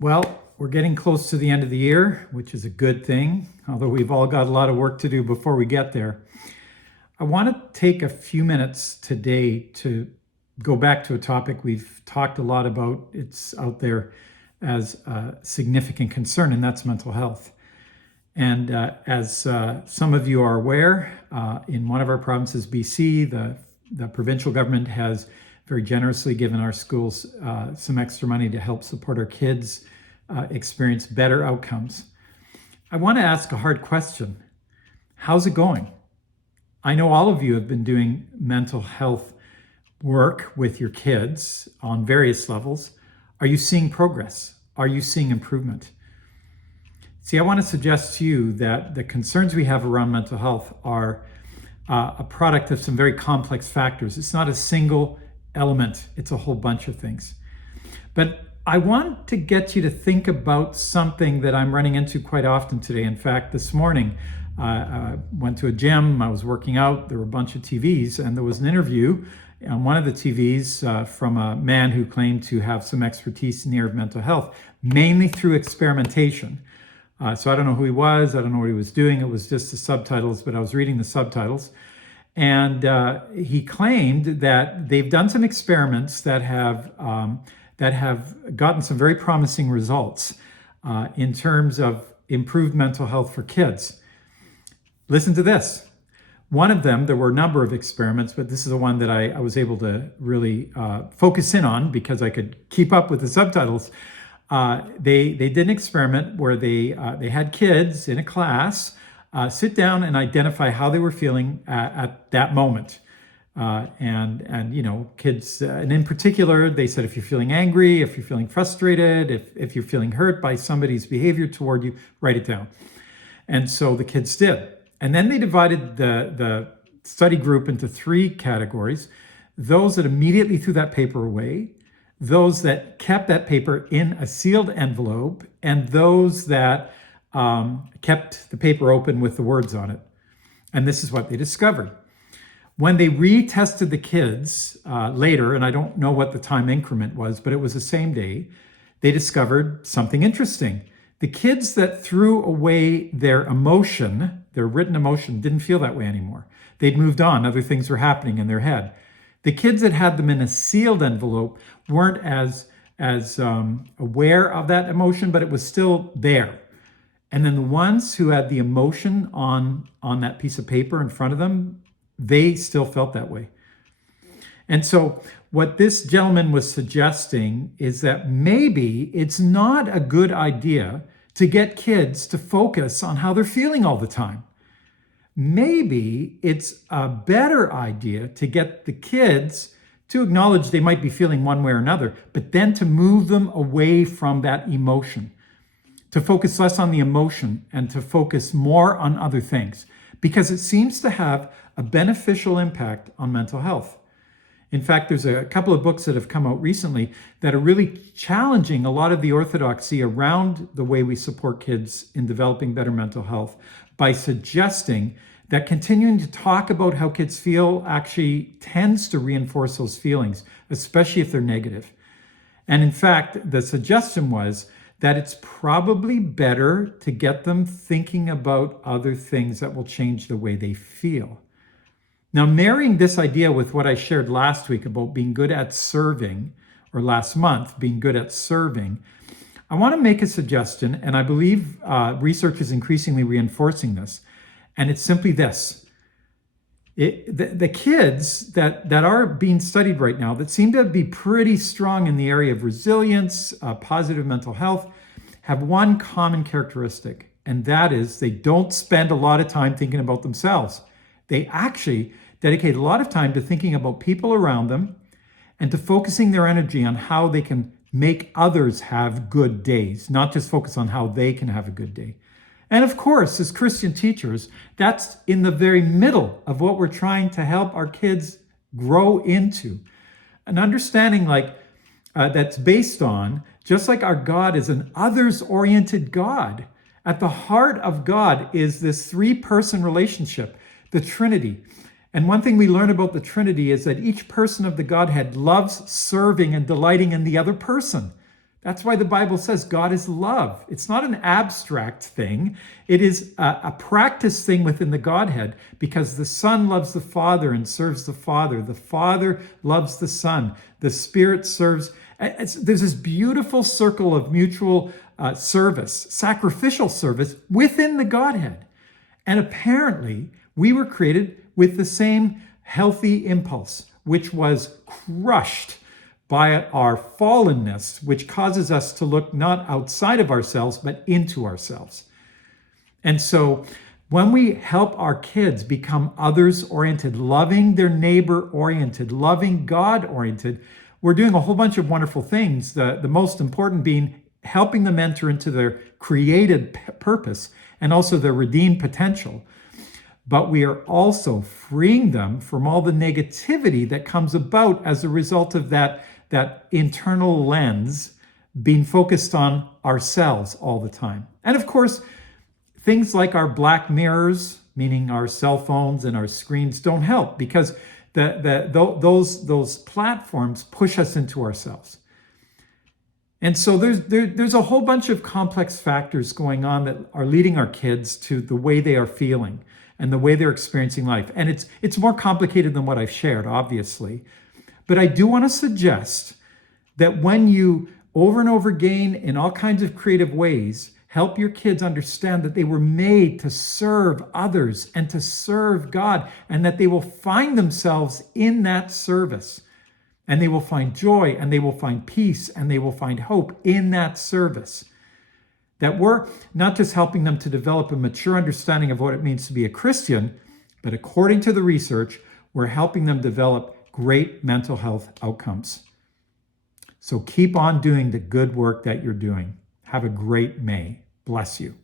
Well, we're getting close to the end of the year, which is a good thing, although we've all got a lot of work to do before we get there. I want to take a few minutes today to go back to a topic we've talked a lot about. It's out there as a significant concern, and that's mental health. And as some of you are aware, in one of our provinces, BC, the provincial government has very generously given our schools some extra money to help support our kids experience better outcomes. I want to ask a hard question. How's it going? I know all of you have been doing mental health work with your kids on various levels. Are you seeing progress? Are you seeing improvement? See, I want to suggest to you that the concerns we have around mental health are a product of some very complex factors. It's not a single element, it's a whole bunch of things. But I want to get you to think about something that I'm running into quite often today. In fact, this morning, I went to a gym, I was working out, there were a bunch of TVs, and there was an interview on one of the TVs from a man who claimed to have some expertise in the area of mental health, mainly through experimentation. So I don't know who he was, I don't know what he was doing, it was just the subtitles, but I was reading the subtitles. And he claimed that they've done some experiments that have gotten some very promising results in terms of improved mental health for kids. Listen to this. One of them, there were a number of experiments, but this is the one that I was able to really focus in on because I could keep up with the subtitles. They did an experiment where they had kids in a class sit down and identify how they were feeling at that moment. And you know, kids, and in particular, they said if you're feeling angry, if you're feeling frustrated, if you're feeling hurt by somebody's behavior toward you, write it down. And so the kids did. And then they divided the study group into three categories: those that immediately threw that paper away, those that kept that paper in a sealed envelope, and those that kept the paper open with the words on it. And this is what they discovered. When they retested the kids later, and I don't know what the time increment was, but it was the same day, they discovered something interesting. The kids that threw away their emotion, their written emotion, didn't feel that way anymore. They'd moved on, other things were happening in their head. The kids that had them in a sealed envelope weren't as aware of that emotion, but it was still there. And then the ones who had the emotion on that piece of paper in front of them, they still felt that way. And so what this gentleman was suggesting is that maybe it's not a good idea to get kids to focus on how they're feeling all the time. Maybe it's a better idea to get the kids to acknowledge they might be feeling one way or another, but then to move them away from that emotion, to focus less on the emotion and to focus more on other things, because it seems to have a beneficial impact on mental health. In fact, there's a couple of books that have come out recently that are really challenging a lot of the orthodoxy around the way we support kids in developing better mental health by suggesting that continuing to talk about how kids feel actually tends to reinforce those feelings, especially if they're negative. And in fact, the suggestion was that it's probably better to get them thinking about other things that will change the way they feel. Now, marrying this idea with what I shared last week about being good at serving, or last month, being good at serving, I want to make a suggestion, and I believe research is increasingly reinforcing this, and it's simply this. The kids that are being studied right now that seem to be pretty strong in the area of resilience, positive mental health, have one common characteristic, and that is they don't spend a lot of time thinking about themselves. They actually dedicate a lot of time to thinking about people around them and to focusing their energy on how they can make others have good days, not just focus on how they can have a good day. And of course, as Christian teachers, that's in the very middle of what we're trying to help our kids grow into. An understanding that's based on, just like our God is an others-oriented God, at the heart of God is this three-person relationship, the Trinity. And one thing we learn about the Trinity is that each person of the Godhead loves serving and delighting in the other person. That's why the Bible says God is love. It's not an abstract thing. It is a practice thing within the Godhead, because the Son loves the Father and serves the Father. The Father loves the Son. The Spirit serves. There's this beautiful circle of mutual service, sacrificial service within the Godhead. And apparently, we were created with the same healthy impulse, which was crushed by our fallenness, which causes us to look not outside of ourselves, but into ourselves. And so when we help our kids become others-oriented, loving their neighbor-oriented, loving God-oriented, we're doing a whole bunch of wonderful things. The most important being helping them enter into their created purpose and also their redeemed potential. But we are also freeing them from all the negativity that comes about as a result of that internal lens being focused on ourselves all the time. And of course, things like our black mirrors, meaning our cell phones and our screens, don't help, because those platforms push us into ourselves. And so there's a whole bunch of complex factors going on that are leading our kids to the way they are feeling and the way they're experiencing life. And it's more complicated than what I've shared, obviously. But I do want to suggest that when you over and over again, in all kinds of creative ways, help your kids understand that they were made to serve others and to serve God, and that they will find themselves in that service. And they will find joy, and they will find peace, and they will find hope in that service. That we're not just helping them to develop a mature understanding of what it means to be a Christian, but according to the research, we're helping them develop great mental health outcomes. So keep on doing the good work that you're doing. Have a great May. Bless you.